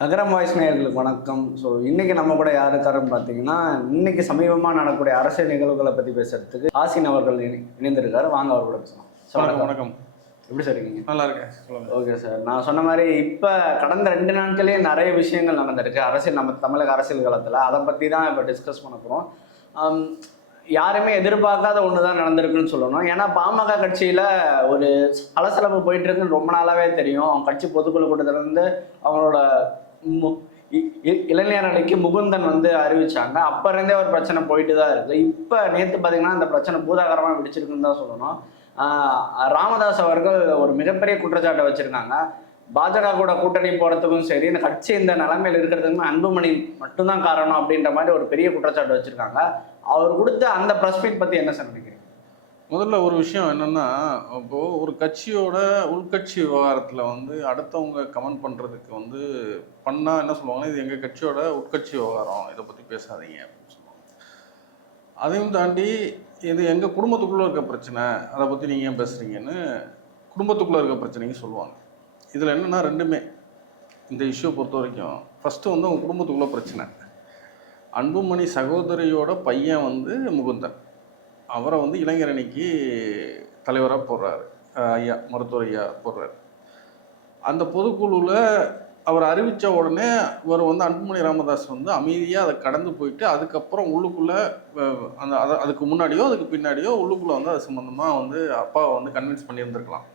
அகரம் voice நேயர்களுக்கு வணக்கம். So இன்னைக்கு நம்ம கூட யார் இருக்காருன்னு பார்த்தீங்கன்னா இன்னைக்கு சமீபமாக நடக்கக்கூடிய அரசியல் நிகழ்வுகளை பற்றி பேசுறதுக்கு ஆசின் அவர்கள் இணை- இணைந்திருக்காரு. வாங்க அவர் கூட பேசலாம் வணக்கம் வணக்கம். எப்படி சார் இருக்கீங்க? நல்லா இருக்கேன். ஓகே சார் நான் சொன்ன மாதிரி இப்போ கடந்த ரெண்டு நாட்களே நிறைய விஷயங்கள் நடந்திருக்கு. அரசியல் நம்ம தமிழக அரசியல் காலத்தில். அதை பற்றி தான் இப்போ டிஸ்கஸ் பண்ண போகிறோம் யாருமே எதிர்பார்க்காத ஒன்று தான் நடந்திருக்குன்னு சொல்லணும். ஏன்னா பாமக கட்சியில் ஒரு அலசலப்பு போயிட்டு இருக்குன்னு ரொம்ப நாளாவே தெரியும். அவங்க கட்சி பொதுக்குழு கூட்டத்திலேருந்து அவங்களோட இளைஞர் அணிக்கு முகுந்தன் வந்து அறிவிச்சாங்க. அப்ப இருந்தே ஒரு பிரச்சனை போயிட்டு தான் இருக்கு. இப்போ நேற்று பார்த்தீங்கன்னா அந்த பிரச்சனை பூதாகரமாக வெடிச்சிருக்குன்னு தான் சொல்லணும். ராமதாஸ் அவர்கள் ஒரு மிகப்பெரிய குற்றச்சாட்டை வச்சிருக்காங்க. பாஜக கூட கூட்டணி போறதுக்கும் சரி இந்த கட்சி இந்த நிலைமையில் இருக்கிறதுக்குமே அன்புமணி மட்டும்தான் காரணம் அப்படின்ற மாதிரி ஒரு பெரிய குற்றச்சாட்டு வச்சிருக்காங்க. அவர் கொடுத்த அந்த ப்ரெஸ் மீட் பத்தி என்ன சார் நினைக்கிறீங்க? முதல்ல ஒரு விஷயம் என்னன்னா இப்போ ஒரு கட்சியோட உள்கட்சி விவகாரத்தில் வந்து அடுத்தவங்க கமெண்ட் பண்ணுறதுக்கு வந்து பண்ணா என்ன சொல்லுவாங்கன்னா இது எங்கள் கட்சியோட உட்கட்சி விவகாரம் இதை பற்றி பேசாதீங்க அப்படின்னு சொல்லுவாங்க. அதையும் தாண்டி இது எங்கள் குடும்பத்துக்குள்ளே இருக்க பிரச்சனை அதை பற்றி நீங்கள் ஏன் பேசுகிறீங்கன்னு குடும்பத்துக்குள்ளே இருக்க பிரச்சனைக்கு சொல்லுவாங்க. இதில் என்னென்னா ரெண்டுமே. இந்த இஷ்யூ பொறுத்த வரைக்கும் ஃபஸ்ட்டு வந்து அவங்க குடும்பத்துக்குள்ளே பிரச்சனை. அன்புமணி சகோதரியோட பையன் வந்து முகுந்தன். அவரை வந்து இளைஞர் அணிக்கு தலைவராக போடுறாரு. ஐயா மருத்துவர் ஐயா போடுறாரு. அந்த பொதுக்குழுவில் அவர் அறிவித்த உடனே இவர் வந்து அன்புமணி ராமதாஸ் வந்து அமைதியாக அதை கடந்து போயிட்டு அதுக்கப்புறம் உள்ளுக்குள்ளே அந்த அதை அதுக்கு முன்னாடியோ அதுக்கு பின்னாடியோ உள்ளுக்குள்ளே வந்து அது சம்மந்தமாக வந்து அப்பாவை வந்து கன்வின்ஸ் பண்ணியிருந்திருக்கலாம்.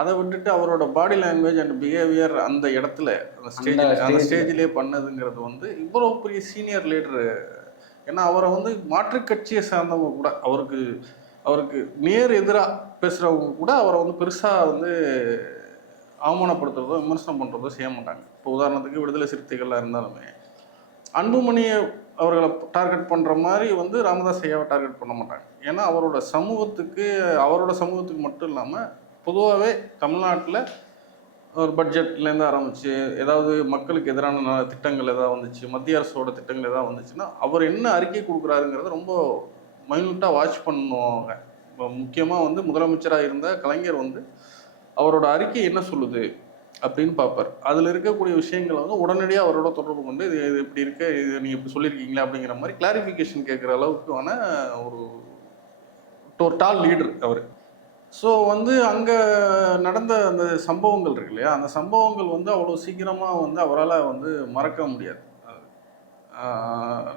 அதை விட்டுட்டு அவரோட பாடி லாங்குவேஜ் அண்ட் பிஹேவியர் அந்த இடத்துல அந்த ஸ்டேஜில் அந்த stage ல. ஸ்டேஜ்லேயே பண்ணதுங்கிறது வந்து இவ்வளோ பெரிய சீனியர் லீடரு ஏன்னா அவரை வந்து மாற்றுக் கட்சியை சார்ந்தவங்க கூட அவருக்கு அவருக்கு நேர் எதிராக பேசுகிறவங்க கூட அவரை வந்து பெருசாக வந்து அவமானப்படுத்துறதோ விமர்சனம் பண்ணுறதோ செய்ய மாட்டாங்க. இப்போ உதாரணத்துக்கு விடுதலை சிறுத்தைகளாக இருந்தாலுமே அன்புமணியை அவர்களை டார்கெட் பண்ணுற மாதிரி வந்து ராமதாஸ் ஐயாவை டார்கெட் பண்ண மாட்டாங்க. ஏன்னா அவரோட சமூகத்துக்கு அவரோட சமூகத்துக்கு மட்டும் இல்லாமல் பொதுவாகவே தமிழ்நாட்டில் ஒரு பட்ஜெட்லேருந்து ஆரம்பித்து ஏதாவது மக்களுக்கு எதிரான திட்டங்கள் ஏதாவது வந்துச்சு மத்திய அரசோட திட்டங்கள் ஏதாவது வந்துச்சுன்னா அவர் என்ன அறிக்கை கொடுக்குறாருங்கிறத ரொம்ப மைன்யூட்டாக வாட்ச் பண்ணுவாங்க. முக்கியமாக வந்து முதலமைச்சராக இருந்த கலைஞர் வந்து அவரோட அறிக்கை என்ன சொல்லுது அப்படின்னு பார்ப்பார். அதில் இருக்கக்கூடிய விஷயங்களை வந்து உடனடியாக அவரோட தொடர்பு கொண்டு இது இது இப்படி இருக்க இது நீங்கள் இப்படி சொல்லியிருக்கீங்களா அப்படிங்கிற மாதிரி கிளாரிஃபிகேஷன் கேட்குற அளவுக்கான ஒரு ஒரு டால் லீடர் அவர். ஸோ வந்து அங்கே நடந்த அந்த சம்பவங்கள் இருக்கு இல்லையா? அந்த சம்பவங்கள் வந்து அவ்வளோ சீக்கிரமாக வந்து அவரால் வந்து மறக்க முடியாது.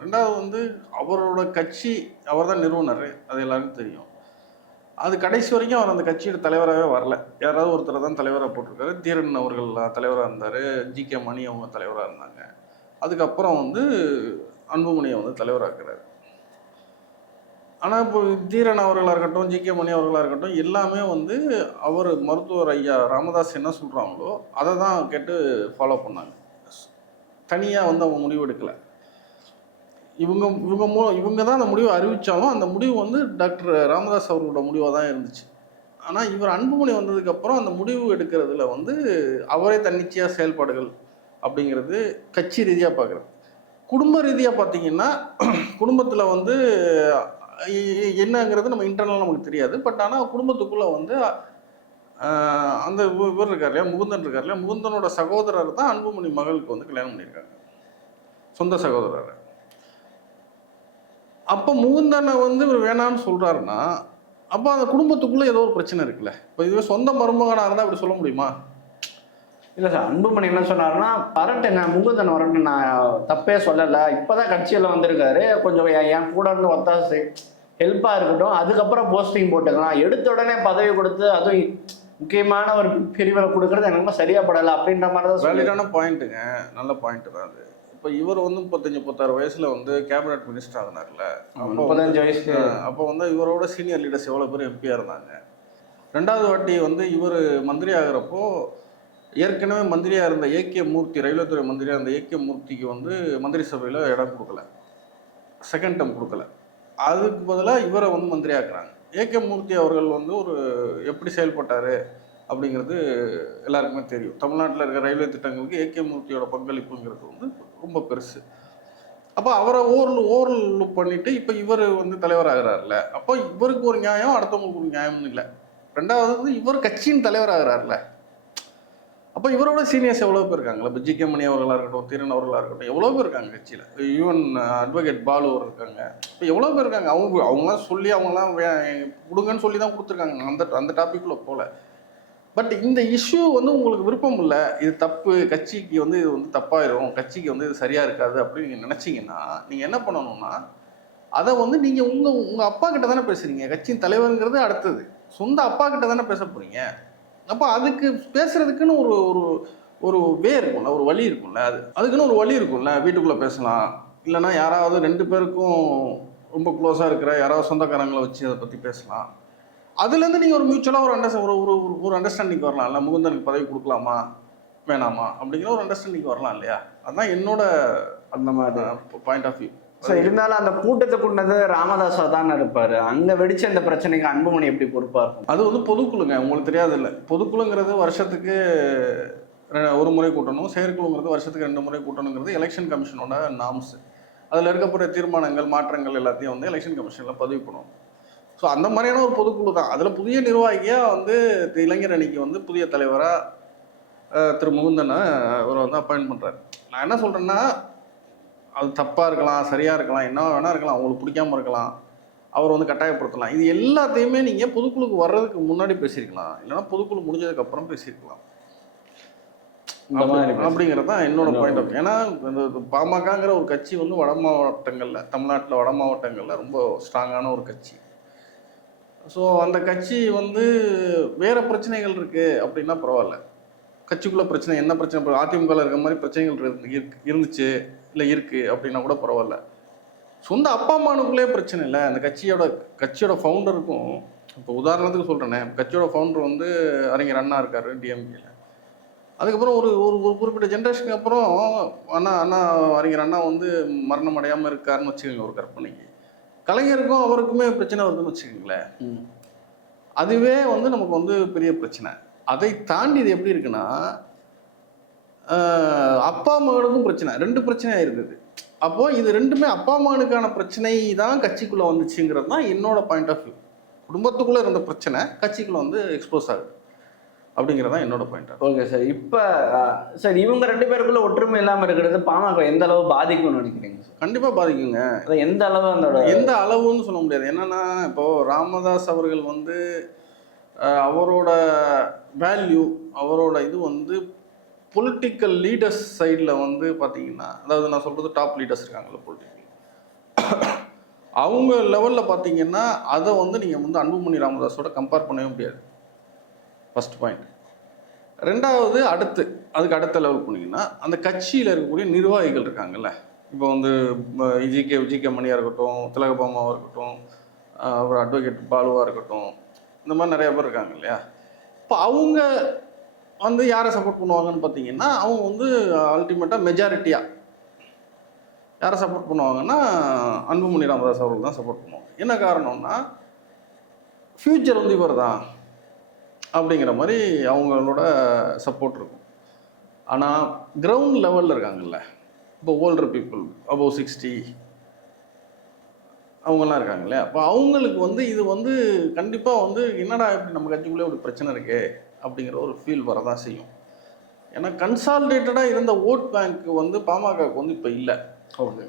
ரெண்டாவது வந்து அவரோட கட்சி அவர் தான் நிறுவனர். அது எல்லாருக்கும் தெரியும். அது கடைசி வரைக்கும் அவர் அந்த கட்சியோட தலைவராகவே வரல. யாராவது ஒருத்தர் தான் தலைவராக போட்டிருக்காரு. தீரன் அவர்கள் தலைவராக இருந்தார். ஜி கே மணி அவங்க தலைவராக இருந்தாங்க. அதுக்கப்புறம் வந்து அன்புமணியை வந்து தலைவராக்குறாரு. ஆனால் இப்போ தீரன் அவர்களாக இருக்கட்டும் ஜி. கே. மணி அவர்களாக இருக்கட்டும் எல்லாமே வந்து அவர் மருத்துவர் ஐயா ராமதாஸ் என்ன சொல்கிறாங்களோ அதை தான் கேட்டு ஃபாலோ பண்ணாங்க. தனியாக வந்து அவங்க முடிவு எடுக்கலை. இவங்க இவங்க மூ இவங்க தான் அந்த முடிவை அறிவித்தாலும் அந்த முடிவு வந்து டாக்டர் ராமதாஸ் அவர்களோட முடிவாக தான் இருந்துச்சு. ஆனால் இவர் அன்புமணி வந்ததுக்கப்புறம் அந்த முடிவு எடுக்கிறதுல வந்து அவரே தன்னிச்சையாக செயல்பாடுகள் அப்படிங்கிறது கட்சி ரீதியாக பார்க்குறது குடும்ப ரீதியாக பார்த்தீங்கன்னா குடும்பத்தில் வந்து என்னங்கிறது நம்ம இன்டர்னலாக நமக்கு தெரியாது. பட் ஆனால் குடும்பத்துக்குள்ளே வந்து அந்த இவர் இருக்கார் இல்லையா? முகுந்தன் இருக்கார் இல்லையா? முகுந்தனோட சகோதரர் தான் அன்புமணி மகளுக்கு வந்து கல்யாணம் பண்ணியிருக்காங்க சொந்த சகோதரர். அப்போ முகுந்தனை வந்து இவர் வேணாம்னு சொல்கிறாருன்னா அப்போ அந்த குடும்பத்துக்குள்ளே ஏதோ ஒரு பிரச்சனை இருக்குல்ல? இப்போ இதுவே சொந்த மருமகனாக இருந்தால் அப்படி சொல்ல முடியுமா? இல்ல சார் அன்புமணி என்ன சொன்னாருன்னா வரட்டுங்க முகுந்தன் வரட்டும் நான் தப்பே சொல்லலை. இப்பதான் கட்சியில வந்திருக்காரு. கொஞ்சம் என் கூட இருந்து ஒத்தாசை ஹெல்ப்பா இருக்கட்டும். அதுக்கப்புறம் போஸ்டிங் போட்டுக்கலாம். எடுத்த உடனே பதவி கொடுத்து அதுவும் முக்கியமான ஒரு பிரிவில் கொடுக்கறது எனக்கு சரியா படலை அப்படின்ற மாதிரி தான் வேலிடான பாயிண்ட்டுங்க நல்ல பாயிண்ட் தான் அது இப்போ இவர் வந்து முப்பத்தஞ்சு முப்பத்தாறு வயசுல வந்து கேபினட் மினிஸ்டர் ஆகினார்ல. அப்போ முப்பத்தஞ்சு வயசு அப்போ வந்து இவரோட சீனியர் லீடர்ஸ் எவ்வளோ பேர் எம்பியாக இருந்தாங்க? ரெண்டாவது வாட்டி வந்து இவர் மந்திரி ஆகிறப்போ ஏற்கனவே மந்திரியாக இருந்த ஏகே மூர்த்தி ரயில்வே துறை மந்திரியாக இருந்த ஏகே மூர்த்திக்கு வந்து மந்திரி சபையில் இடம் கொடுக்கல. செகண்ட் டம் கொடுக்கல. அதுக்கு பதிலாக இவரை வந்து மந்திரியாக்குறாங்க. ஏகே மூர்த்தி அவர்கள் வந்து ஒரு எப்படி செயல்பட்டார் அப்படிங்கிறது எல்லாருக்குமே தெரியும். தமிழ்நாட்டில் இருக்கிற ரயில்வே திட்டங்களுக்கு ஏகே மூர்த்தியோட பங்களிப்புங்கிறது வந்து ரொம்ப பெருசு. அப்போ அவரை ஓவர் ஓரல் பண்ணிவிட்டு இப்போ இவர் வந்து தலைவராகிறார்ல. அப்போ இவருக்கு ஒரு நியாயம் அடுத்தவங்களுக்கு ஒரு நியாயம்னு இல்லை. ரெண்டாவது வந்து இவர் கட்சியின் தலைவராகிறார்ல. அப்போ இவரோட சீனியர்ஸ் எவ்வளோ பேர் இருக்காங்களா இப்போ ஜிகே மணி அவர்களாக இருக்கட்டும் தீரன் அவர்களாக இருக்கட்டும் எவ்வளோ பேர் இருக்காங்க கட்சியில்? ஈவன் அட்வொகேட் பாலு அவர் இருக்காங்க. இப்போ எவ்வளோ பேர் இருக்காங்க? அவங்க அவங்களாம் சொல்லி அவங்களாம் வே- கொடுங்கன்னு சொல்லி தான் கொடுத்துருக்காங்க அந்த அந்த டாப்பிக்குள்ளே போகல பட் இந்த இஷ்யூ வந்து உங்களுக்கு விருப்பம் இல்லை. இது தப்பு. கட்சிக்கு வந்து இது வந்து தப்பாயிரும். கட்சிக்கு வந்து இது சரியாக இருக்காது அப்படின்னு நீங்கள் நினச்சிங்கன்னா நீங்கள் என்ன பண்ணணும்னா அதை வந்து நீங்கள் உங்கள் உங்கள் அப்பா கிட்ட தானே பேசுகிறீங்க கட்சியின் தலைவருங்கிறது அடுத்தது. சொந்த அப்பா கிட்ட தானே பேச போகிறீங்க அப்போ அதுக்கு பேசுறதுக்குன்னு ஒரு ஒரு ஒரு வே இருக்கும்ல ஒரு வழி இருக்கும்ல அது. அதுக்குன்னு ஒரு வழி இருக்கும்ல வீட்டுக்குள்ளே பேசலாம். இல்லைன்னா யாராவது ரெண்டு பேருக்கும் ரொம்ப க்ளோஸாக இருக்கிற யாராவது சொந்தக்காரங்களை வச்சு அதை பற்றி பேசலாம். அதுலேருந்து நீங்கள் ஒரு மியூச்சுவலாக ஒரு அண்டர்ஸ்டாண்ட் ஒரு ஒரு ஒரு- ஒரு அண்டர்ஸ்டாண்டிங் வரலாம்ல. முகுந்தனுக்கு பதவி கொடுக்கலாமா? வேணாமா? அப்படிங்கிற ஒரு அண்டர்ஸ்டாண்டிங் வரலாம் இல்லையா? அதுதான் என்னோட அந்த மாதிரி பாயிண்ட் ஆஃப் வியூ ஸோ இருந்தாலும் அந்த கூட்டத்தை கூட்டினது ராமதாஸா தான் இருப்பாரு. அங்க வெடிச்ச அந்த பிரச்சனைக்கு அன்புமணி எப்படி பொறுப்பா இருக்கும்? அது வந்து பொதுக்குழுங்க உங்களுக்கு தெரியாது இல்லை பொதுக்குழுங்கிறது வருஷத்துக்கு ஒரு முறை கூட்டணும் செயற்குழுங்கிறது வருஷத்துக்கு ரெண்டு முறை கூட்டணுங்கிறது எலெக்ஷன் கமிஷனோட நாம்ஸ். அதில் இருக்கக்கூடிய தீர்மானங்கள் மாற்றங்கள் எல்லாத்தையும் வந்து எலெக்ஷன் கமிஷனில் பதிவு பண்ணுவோம் ஸோ அந்த மாதிரியான ஒரு பொதுக்குழு தான். அதில் புதிய நிர்வாகியாக வந்து இளைஞர் அணிக்கு வந்து புதிய தலைவராக திரு முகுந்தனை அவரை வந்து அப்பாயின்ட் பண்ணுறாரு நான் என்ன சொல்கிறேன்னா அது தப்பாக இருக்கலாம் சரியாக இருக்கலாம் என்ன வேணா இருக்கலாம் அவங்களுக்கு பிடிக்காம இருக்கலாம் அவர் வந்து கட்டாயப்படுத்தலாம். இது எல்லாத்தையுமே நீங்கள் பொதுக்குழுக்கு வர்றதுக்கு முன்னாடி பேசியிருக்கலாம். இல்லைன்னா பொதுக்குழு முடிஞ்சதுக்கு அப்புறம் பேசியிருக்கலாம். அப்படிங்கிறது தான் என்னோட பாயிண்ட் ஆஃப் ஏன்னா இந்த பாமகங்கிற ஒரு கட்சி வந்து வட மாவட்டங்களில் தமிழ்நாட்டில் வட மாவட்டங்களில் ரொம்ப ஸ்ட்ராங்கான ஒரு கட்சி. ஸோ அந்த கட்சி வந்து வேற பிரச்சனைகள் இருக்கு அப்படின்னா பரவாயில்ல. கட்சிக்குள்ள பிரச்சனை என்ன பிரச்சனை? அதிமுகவில் இருக்க மாதிரி பிரச்சனைகள் இருந்து- இருந்துச்சு. இல்லை இருக்கு அப்படின்னா கூட பரவாயில்ல. சொந்த அப்பா அம்மானுக்குள்ளே பிரச்சனை இல்லை. அந்த கட்சியோட கட்சியோட ஃபவுண்டருக்கும் இப்போ உதாரணத்துக்கு சொல்கிறேனே கட்சியோட ஃபவுண்டர் வந்து அறிஞர் அண்ணா இருக்காரு டிஎம்கேல அதுக்கப்புறம் ஒரு ஒரு ஒரு குறிப்பிட்ட ஜென்ரேஷனுக்கு அப்புறம் அண்ணா அண்ணா அறிஞர் அண்ணா வந்து மரணம் அடையாமல் இருக்காருன்னு வச்சுக்கோங்க ஒரு கற்பனைக்கு. கலைஞருக்கும் அவருக்குமே பிரச்சனை வருதுன்னு வச்சுக்கோங்களேன். ம். அதுவே வந்து நமக்கு வந்து பெரிய பிரச்சனை. அதை தாண்டி இது எப்படி இருக்குன்னா அப்பா மகனுக்கும் பிரச்சனை. ரெண்டு பிரச்சனை இருக்குது அப்போ இது ரெண்டுமே அப்பா மகனுக்கான பிரச்சனை தான் கட்சிக்குள்ள வந்துச்சுங்கிறது தான் என்னோட பாயிண்ட் ஆஃப் வியூ குடும்பத்துக்குள்ள இருந்த பிரச்சனை கட்சிக்குள்ள வந்து எக்ஸ்போஸ் ஆகுது. அப்படிங்கிறது தான் என்னோட பாயிண்ட் ஓகே சார் இப்போ சார் இவங்க ரெண்டு பேருக்குள்ள ஒற்றுமை இல்லாம இருக்கிறது பாமக எந்த அளவு பாதிக்கும்னு நினைக்கிறீங்க சார் கண்டிப்பாக பாதிக்குங்க. அது எந்த அளவு அந்த எந்த அளவுன்னு சொல்ல முடியாது. என்னன்னா இப்போ ராமதாஸ் அவர்கள் வந்து அவரோட வேல்யூ அவரோட இது வந்து பொலிட்டிக்கல் லீடர்ஸ் சைடில் வந்து பார்த்தீங்கன்னா அதாவது நான் சொல்கிறது டாப் லீடர்ஸ் இருக்காங்களே பொலிட்டிக்கல் அவங்க லெவலில் பார்த்தீங்கன்னா அதை வந்து நீங்கள் வந்து அன்புமணி ராமதாஸோட கம்பேர் பண்ணவே முடியாது. ஃபஸ்ட் பாயிண்ட் ரெண்டாவது அடுத்து அதுக்கு அடுத்த லெவல் போனீங்கன்னா அந்த கட்சியில் இருக்கக்கூடிய நிர்வாகிகள் இருக்காங்கல்ல. இப்போ வந்து ஜிகே ஜிகே மணியாக இருக்கட்டும் திலகபாமாவாக இருக்கட்டும் அப்புறம் அட்வொகேட் பாலுவாக இருக்கட்டும் இந்த மாதிரி நிறையா பேர் இருக்காங்க இல்லையா? இப்போ அவங்க வந்து யாரை சப்போர்ட் பண்ணுவாங்கன்னு பார்த்தீங்கன்னா அவங்க வந்து அல்டிமேட்டாக மெஜாரிட்டியாக யாரை சப்போர்ட் பண்ணுவாங்கன்னா அன்புமணி ராமதாஸ் அவர்கள் தான் சப்போர்ட் பண்ணுவாங்க. என்ன காரணம்னா ஃப்யூச்சர் வந்து இவர் தான் அப்படிங்கிற மாதிரி அவங்களோட சப்போர்ட் இருக்கும். ஆனால் கிரவுண்ட் லெவலில் இருக்காங்கல்ல இப்போ ஓல்டர் பீப்புள் அபவ் சிக்ஸ்டி அவங்கெல்லாம் இருக்காங்க இல்லையா? அப்போ அவங்களுக்கு வந்து இது வந்து கண்டிப்பாக வந்து என்னடா இப்படி நம்ம கட்சிக்குள்ளே ஒரு பிரச்சனை இருக்குது அப்படிங்கிற ஒரு ஃபீல் வரதான் செய்யும். ஏன்னா கன்சாலிடேட்டடாக இருந்த ஓட் பேங்க் வந்து பாமகவுக்கு வந்து இப்போ இல்லை. ஓகே.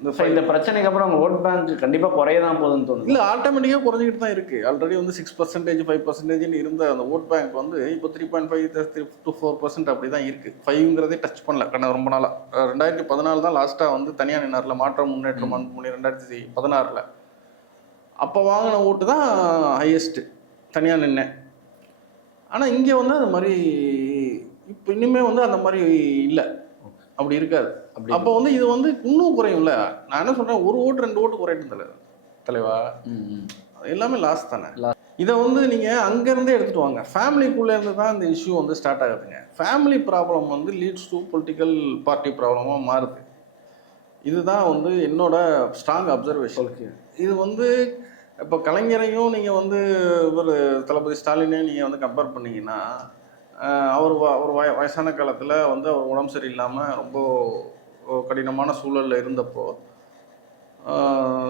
இந்த இந்த பிரச்சனைக்கு அப்புறம் அவங்க ஓட் பேங்க் கண்டிப்பா குறைய தான் போகுதுன்னு தோணுது. இல்லை ஆட்டோமேட்டிக்காக குறைஞ்சிக்கிட்டு தான் இருக்குது ஆல்ரெடி வந்து சிக்ஸ் பர்சன்டேஜ் ஃபைவ் பர்சன்டேஜ்னு இருந்த அந்த ஓட் பேங்க் வந்து இப்போ three point five three to four percent அப்படி தான் இருக்குது ஃபைவ்ங்கிறதே டச் பண்ணல. கடந்த ரொம்ப நாளாக ரெண்டாயிரத்தி பதினாலு தான் லாஸ்ட்டாக வந்து தனியார் நின்னாரில். மாற்றம் முன்னேற்றம் அன்புமணி ரெண்டாயிரத்தி பதினாறில். அப்போ வாங்கின ஓட்டு தான் ஹையஸ்ட்டு தனியாக நின்னேன். ஆனால் இங்கே வந்து அந்த மாதிரி இப்போ இன்னுமே வந்து அந்த மாதிரி இல்லை. அப்படி இருக்காது. அப்போ வந்து இது வந்து இன்னும் குறையும்ல. நான் என்ன சொல்கிறேன் ஒரு ஓட்டு ரெண்டு ஓட்டு குறையட்டும் தலைவர் தலைவா. எல்லாமே லாஸ் தானே. இதை வந்து நீங்கள் அங்கேருந்தே எடுத்துகிட்டு வாங்க. ஃபேமிலிக்குள்ளே இருந்து தான் இந்த இஷ்யூ வந்து ஸ்டார்ட் ஆகுதுங்க. ஃபேமிலி ப்ராப்ளம் வந்து லீட்ஸ் டு பொலிட்டிக்கல் பார்ட்டி ப்ராப்ளமாக மாறுது. இதுதான் வந்து என்னோட ஸ்ட்ராங் அப்சர்வேஷன் இது வந்து இப்போ கலைஞரையும் நீங்கள் வந்து இவர் தளபதி ஸ்டாலினையும் நீங்கள் வந்து கம்பேர் பண்ணீங்கன்னா அவர் அவர் வய வயசான காலத்தில் வந்து அவர் உடம்பு சரியில்லாமல் ரொம்ப கடினமான சூழலில் இருந்தப்போ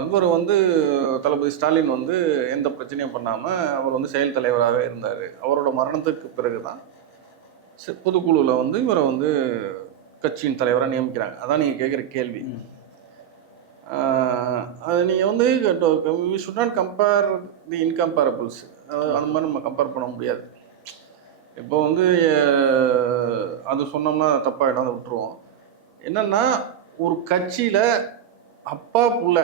இவர் வந்து தளபதி ஸ்டாலின் வந்து எந்த பிரச்சனையும் பண்ணாமல் அவர் வந்து செயல் தலைவராகவே இருந்தார். அவரோட மரணத்துக்கு பிறகு தான் பொதுக்குழுவில் வந்து இவரை வந்து கட்சியின் தலைவராக நியமிக்கிறாங்க. அதான் நீங்கள் கேட்குற கேள்வி. அது நீங்கள் வந்து we should not compare the incomparables அந்த மாதிரி நம்ம கம்பேர் பண்ண முடியாது. இப்போ வந்து அது சொன்னோம்னா தப்பாகிடும் அதை விட்டுருவோம். என்னன்னா ஒரு கட்சியில் அப்பா புள்ள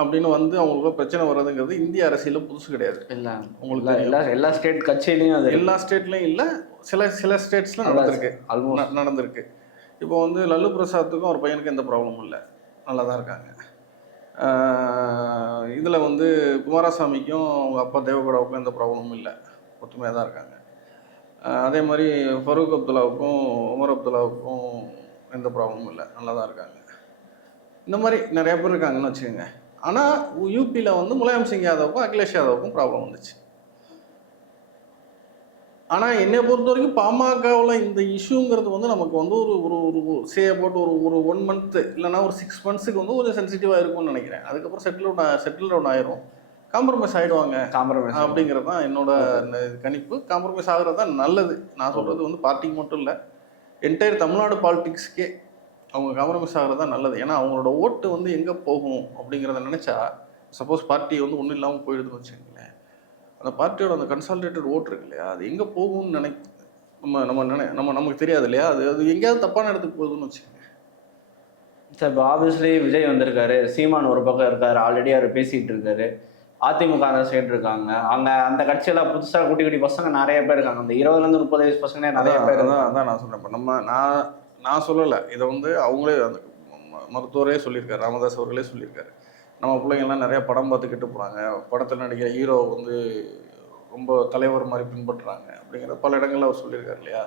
அப்படின்னு வந்து அவங்களுக்கு பிரச்சனை வர்றதுங்கிறது இந்திய அரசியலில் புதுசு கிடையாது. இல்லை. உங்களுக்கு எல்லா எல்லா ஸ்டேட் கட்சியிலையும் அது எல்லா ஸ்டேட்லையும் இல்லை சில சில ஸ்டேட்ஸில் நடந்திருக்கு. ஆல்மோஸ்ட் நடந்திருக்கு. இப்போ வந்து லல்லு பிரசாத்துக்கும் ஒரு பையனுக்கும் எந்த ப்ராப்ளமும் இல்லை. நல்லா தான் இருக்காங்க. இதில் வந்து குமாரசாமிக்கும் அவங்க அப்பா தேவகவுடாவுக்கும் எந்த ப்ராப்ளமும் இல்லை. ஒத்துமையாக தான் இருக்காங்க. அதே மாதிரி ஃபரூக் அப்துல்லாவுக்கும் உமர் அப்துல்லாவுக்கும் எந்த ப்ராப்ளமும் இல்லை. நல்லா தான் இருக்காங்க. இந்த மாதிரி நிறைய பேர் இருக்காங்கன்னு வச்சுக்கோங்க. ஆனால் யூபியில் வந்து முலாயம் சிங் யாதவுக்கும் அகிலேஷ் யாதவுக்கும் ப்ராப்ளம் வந்துச்சு. ஆனால் என்னை பொறுத்த வரைக்கும் பாமகவில் இந்த இஷ்யூங்கிறது வந்து நமக்கு வந்து ஒரு ஒரு ஒரு சே போட்டு ஒரு ஒரு ஒன் மந்த்து இல்லைன்னா ஒரு சிக்ஸ் மந்த்ஸுக்கு வந்து ஒரு சென்சிட்டிவாக இருக்கும்னு நினைக்கிறேன். அதுக்கப்புறம் செட்டில் அவுட் செட்டில் டவுன் ஆயிரும். காம்ப்ரமைஸ் ஆகிடுவாங்க காம்ப்ரமைஸ் அப்படிங்கிறது தான் என்னோட கணிப்பு. காம்ப்ரமைஸ் ஆகுறது தான் நல்லது. நான் சொல்கிறது வந்து பார்ட்டிக்கு மட்டும் இல்லை. என்டையர் தமிழ்நாடு பாலிடிக்ஸ்க்கே அவங்க காம்ப்ரமைஸ் ஆகிறது தான் நல்லது. ஏன்னா அவங்களோட ஓட்டு வந்து எங்கே போகும் அப்படிங்கிறத நினச்சா சப்போஸ் பார்ட்டி வந்து ஒன்றும் இல்லாமல் போயிடுதுன்னு வச்சுக்கோங்களேன். அந்த பார்ட்டியோட அந்த கன்சால்டேட்டட் ஓட்டு இருக்கு இல்லையா அது எங்கே போகும்னு நினை நம்ம நம்ம நினை நம்ம நமக்கு தெரியாது இல்லையா? அது அது எங்கேயாவது தப்பான இடத்துக்கு போகுதுன்னு வச்சுக்கோங்க. சார் இப்போ ஆப்வியஸ்லி விஜய் வந்திருக்காரு சீமான் ஒரு பக்கம் இருக்காரு ஆல்ரெடி அவர் பேசிட்டு இருக்காரு அதிமுக அந்த சைடு இருக்காங்க அங்க அந்த கட்சியில புதுசா குட்டி குட்டி பசங்க நிறைய பேர் இருக்காங்க. அந்த இருபதுல இருந்து முப்பது வயசு பசங்க நிறைய பேர் அதான் அதான் நான் சொன்னேன் இப்போ நம்ம நான் நான் சொல்லலை. இதை வந்து அவங்களே அந்த மருத்துவரே சொல்லியிருக்காரு ராமதாஸ் அவர்களே சொல்லியிருக்காரு. நம்ம பிள்ளைங்கள்லாம் நிறைய படம் பார்த்து கெட்டு போகிறாங்க படத்தில் நடிக்கிற ஹீரோ வந்து ரொம்ப தலைவர் மாதிரி பின்பற்றுறாங்க அப்படிங்கிற பல இடங்கள்ல அவர் சொல்லியிருக்காரு இல்லையா?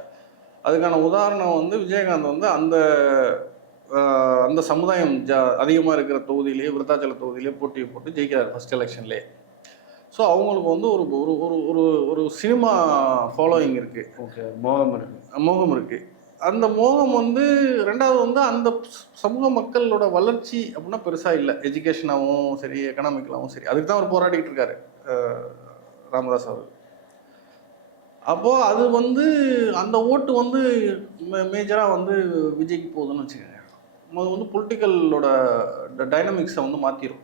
அதுக்கான உதாரணம் வந்து விஜயகாந்த் வந்து அந்த அந்த சமுதாயம் ஜா அதிகமாக இருக்கிற தொகுதியிலேயே விருத்தாச்சல தொகுதியிலேயே போட்டி போட்டு ஜெயிக்கிறார் ஃபர்ஸ்ட் எலெக்ஷன்லேயே ஸோ அவங்களுக்கு வந்து ஒரு ஒரு ஒரு ஒரு ஒரு சினிமா ஃபாலோயிங் இருக்குது ஓகே மோகம் இருக்கு. மோகம் இருக்கு. அந்த மோகம் வந்து ரெண்டாவது வந்து அந்த சமூக மக்களோட வளர்ச்சி அப்படின்னா பெருசாக இல்லை. எஜுகேஷனாகவும் சரி எக்கனாமிக்கலாகவும் சரி. அதுக்கு தான் அவர் போராடிக்கிட்டு இருக்காரு ராமதாஸ் அவர் அப்போது அது வந்து அந்த ஓட்டு வந்து மேஜராக வந்து விஜய்க்கு போகுதுன்னு வச்சுக்கோங்க. அது வந்து பொலிட்டிக்கலோட டைனமிக்ஸை வந்து மாற்றிடும்